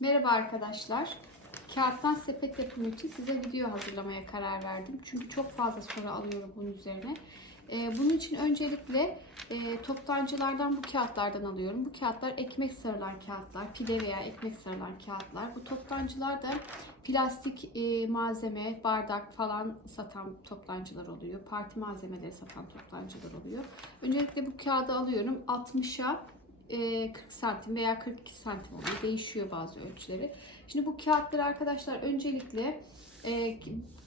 Merhaba arkadaşlar. Kağıttan sepet yapımı için size video hazırlamaya karar verdim. Çünkü çok fazla soru alıyorum bunun üzerine. Ee, bunun için öncelikle e, toptancılardan bu kağıtlardan alıyorum. Bu kağıtlar ekmek sarılan kağıtlar, pide veya ekmek sarılan kağıtlar. Bu toptancılar da plastik e, malzeme, bardak falan satan toptancılar oluyor. Parti malzemeleri satan toptancılar oluyor. Öncelikle bu kağıdı alıyorum. 60'a e, 40 santim veya 42 santim oluyor. Değişiyor bazı ölçüleri. Şimdi bu kağıtları arkadaşlar öncelikle e,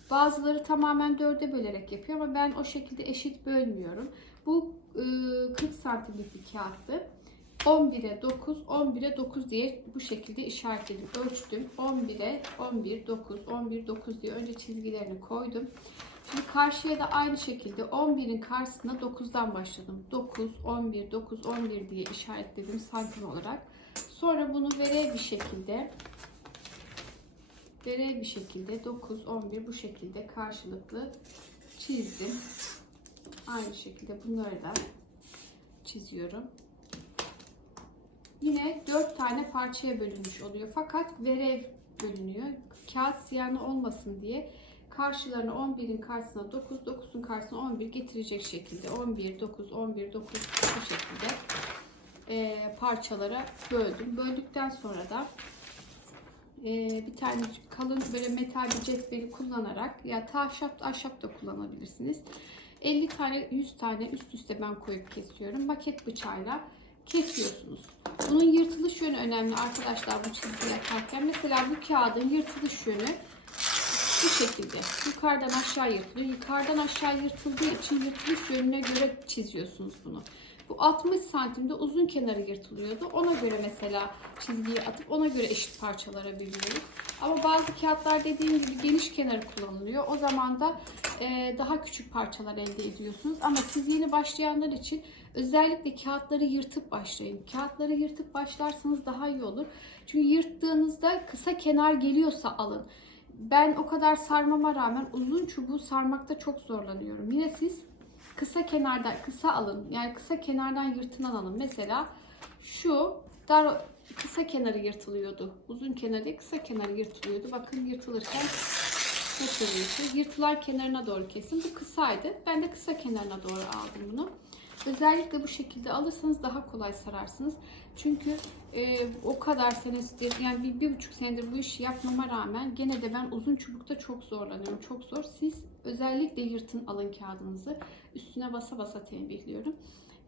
bazıları tamamen dörde bölerek yapıyor ama ben o şekilde eşit bölmüyorum. Bu e, 40 santimlik bir kağıttı. 11'e 9, 11'e 9 diye bu şekilde işaretledim. Ölçtüm. 11'e 11, 9, 11, 9 diye önce çizgilerini koydum. Şimdi karşıya da aynı şekilde 11'in karşısına 9'dan başladım. 9, 11, 9, 11 diye işaretledim santim olarak. Sonra bunu vere bir şekilde vere bir şekilde 9, 11 bu şekilde karşılıklı çizdim. Aynı şekilde bunları da çiziyorum. Yine 4 tane parçaya bölünmüş oluyor. Fakat verev bölünüyor. Kağıt ziyanı olmasın diye karşılarına 11'in karşısına 9, 9'un karşısına 11 getirecek şekilde 11, 9, 11, 9 bu şekilde e, parçalara böldüm. Böldükten sonra da e, bir tane kalın böyle metal bir cetveli kullanarak ya ahşap ahşap da kullanabilirsiniz. 50 tane 100 tane üst üste ben koyup kesiyorum. Maket bıçağıyla kesiyorsunuz. Bunun yırtılış yönü önemli arkadaşlar bu çizgi yaparken. Mesela bu kağıdın yırtılış yönü bu şekilde. Yukarıdan aşağı yırtılıyor. Yukarıdan aşağı yırtıldığı için yırtılış yönüne göre çiziyorsunuz bunu. Bu 60 santimde uzun kenarı yırtılıyordu. Ona göre mesela çizgiyi atıp ona göre eşit parçalara bölüyoruz. Ama bazı kağıtlar dediğim gibi geniş kenarı kullanılıyor. O zaman da e, daha küçük parçalar elde ediyorsunuz. Ama siz yeni başlayanlar için özellikle kağıtları yırtıp başlayın. Kağıtları yırtıp başlarsanız daha iyi olur. Çünkü yırttığınızda kısa kenar geliyorsa alın. Ben o kadar sarmama rağmen uzun çubuğu sarmakta çok zorlanıyorum. Yine siz kısa kenardan kısa alın. Yani kısa kenardan yırtılan alın. Mesela şu dar kısa kenarı yırtılıyordu. Uzun kenarı değil, kısa kenarı yırtılıyordu. Bakın yırtılırken kesilmişti. Yırtılar kenarına doğru kesin. Bu kısaydı. Ben de kısa kenarına doğru aldım bunu. Özellikle bu şekilde alırsanız daha kolay sararsınız. Çünkü e, o kadar senedir yani bir, bir buçuk senedir bu işi yapmama rağmen gene de ben uzun çubukta çok zorlanıyorum. Çok zor. Siz özellikle yırtın alın kağıdınızı. Üstüne basa basa tembihliyorum.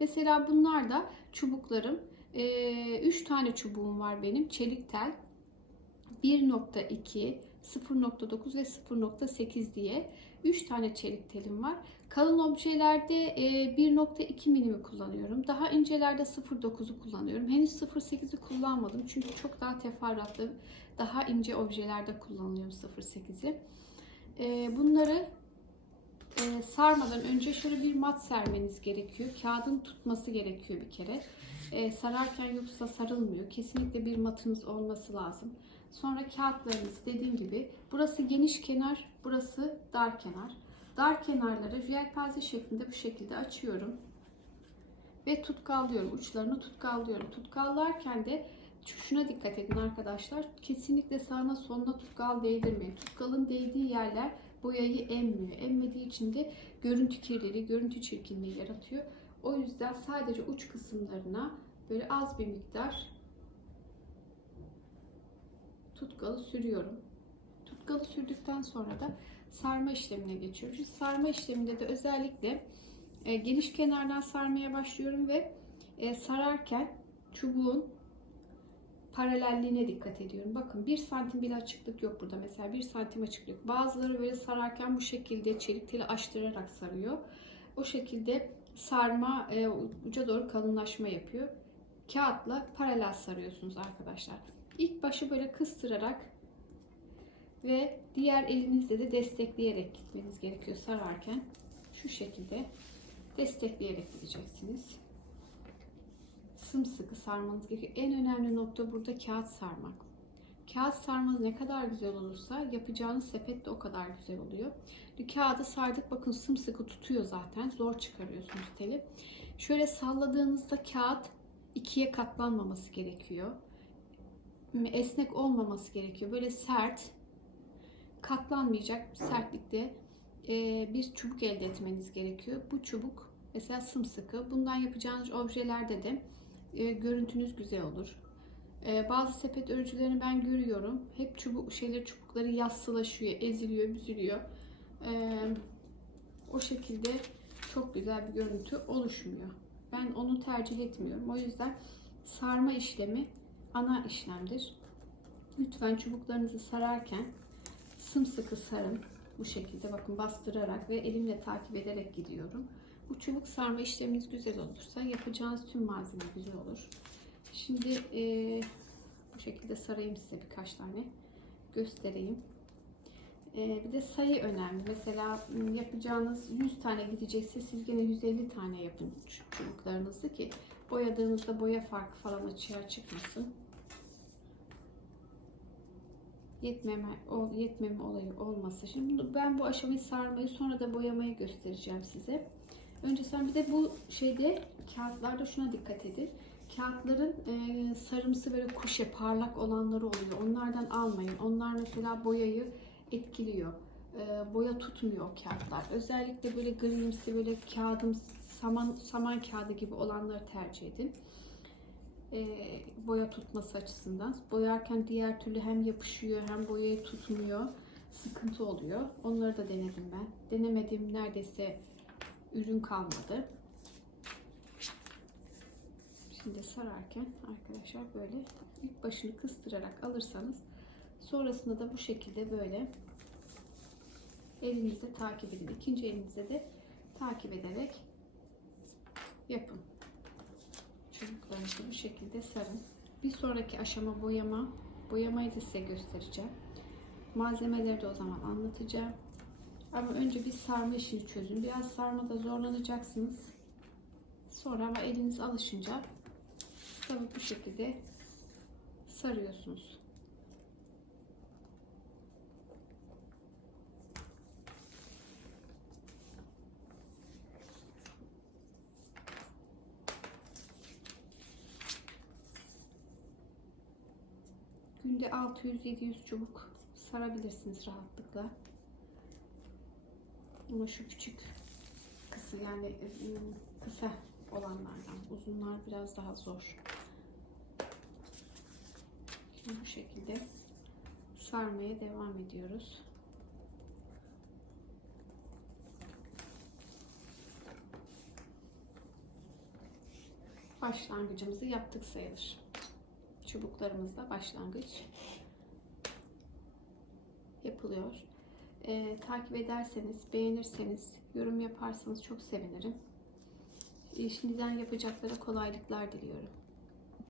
Mesela bunlar da çubuklarım. 3 e, tane çubuğum var benim. Çelik tel. 1.2, 0.9 ve 0.8 diye 3 tane çelik telim var. Kalın objelerde 1.2 milimi kullanıyorum. Daha incelerde 0.9'u kullanıyorum. Henüz 0.8'i kullanmadım. Çünkü çok daha teferruatlı, daha ince objelerde kullanıyorum 0.8'i. Bunları e, sarmadan önce şöyle bir mat sermeniz gerekiyor. Kağıdın tutması gerekiyor bir kere. E, sararken yoksa sarılmıyor. Kesinlikle bir matınız olması lazım. Sonra kağıtlarınızı dediğim gibi burası geniş kenar, burası dar kenar. Dar kenarları yelpaze şeklinde bu şekilde açıyorum. Ve tutkallıyorum. Uçlarını tutkallıyorum. Tutkallarken de şuna dikkat edin arkadaşlar. Kesinlikle sağına soluna tutkal değdirmeyin. Tutkalın değdiği yerler boyayı emmiyor. Emmediği için de görüntü kirliliği, görüntü çirkinliği yaratıyor. O yüzden sadece uç kısımlarına böyle az bir miktar tutkalı sürüyorum. Tutkalı sürdükten sonra da sarma işlemine geçiyorum. Şimdi sarma işleminde de özellikle e, geniş kenardan sarmaya başlıyorum ve e, sararken çubuğun paralelliğine dikkat ediyorum. Bakın 1 santim bile açıklık yok burada. Mesela 1 santim açıklık. Bazıları böyle sararken bu şekilde çelik teli açtırarak sarıyor. O şekilde sarma e, uca doğru kalınlaşma yapıyor. Kağıtla paralel sarıyorsunuz arkadaşlar. İlk başı böyle kıstırarak ve diğer elinizle de destekleyerek gitmeniz gerekiyor sararken. Şu şekilde destekleyerek gideceksiniz. Sımsıkı sarmanız gerekiyor. En önemli nokta burada kağıt sarmak. Kağıt sarmanız ne kadar güzel olursa yapacağınız sepet de o kadar güzel oluyor. Kağıdı sardık bakın sımsıkı tutuyor zaten. Zor çıkarıyorsunuz teli. Şöyle salladığınızda kağıt ikiye katlanmaması gerekiyor. Esnek olmaması gerekiyor. Böyle sert, katlanmayacak sertlikte e, bir çubuk elde etmeniz gerekiyor. Bu çubuk mesela sımsıkı. Bundan yapacağınız objelerde de e, görüntünüz güzel olur. E, bazı sepet örücülerini ben görüyorum. Hep çubuk şeyleri çubukları yassılaşıyor, eziliyor, büzülüyor. O şekilde çok güzel bir görüntü oluşmuyor. Ben onu tercih etmiyorum. O yüzden sarma işlemi ana işlemdir. Lütfen çubuklarınızı sararken sımsıkı sarın. Bu şekilde bakın bastırarak ve elimle takip ederek gidiyorum. Bu çubuk sarma işleminiz güzel olursa yapacağınız tüm malzeme güzel olur. Şimdi eee, bu şekilde sarayım size birkaç tane göstereyim. Eee, bir de sayı önemli. Mesela yapacağınız 100 tane gidecekse siz gene 150 tane yapın çubuklarınızı ki boyadığınızda boya farkı falan açığa çıkmasın. Yetmeme, o, yetmeme olayı olması. Şimdi ben bu aşamayı sarmayı sonra da boyamayı göstereceğim size. Önce sen bir de bu şeyde kağıtlarda şuna dikkat edin. Kağıtların e, sarımsı böyle kuşe parlak olanları oluyor. Onlardan almayın. Onlar mesela boyayı etkiliyor. E, boya tutmuyor o kağıtlar. Özellikle böyle grimsi böyle kağıdım saman saman kağıdı gibi olanları tercih edin. E, boya tutması açısından. Boyarken diğer türlü hem yapışıyor hem boyayı tutmuyor. Sıkıntı oluyor. Onları da denedim ben. Denemediğim neredeyse ürün kalmadı. Şimdi sararken arkadaşlar böyle ilk başını kıstırarak alırsanız sonrasında da bu şekilde böyle elinizle takip edin. İkinci elinizle de takip ederek yapın. Çubuklarınızı bu şekilde sarın. Bir sonraki aşama boyama. Boyamayı da size göstereceğim. Malzemeleri de o zaman anlatacağım. Ama önce bir sarma işini çözün. Biraz sarmada zorlanacaksınız. Sonra ama eliniz alışınca tabii bu şekilde sarıyorsunuz. Günde 600-700 çubuk sarabilirsiniz rahatlıkla. Ama şu küçük kısa yani ım, kısa olanlardan uzunlar biraz daha zor. Şimdi bu şekilde sarmaya devam ediyoruz. Başlangıcımızı yaptık sayılır. Çubuklarımızda başlangıç yapılıyor. Ee, takip ederseniz, beğenirseniz, yorum yaparsanız çok sevinirim. Ee, Şimdiden yapacaklara kolaylıklar diliyorum.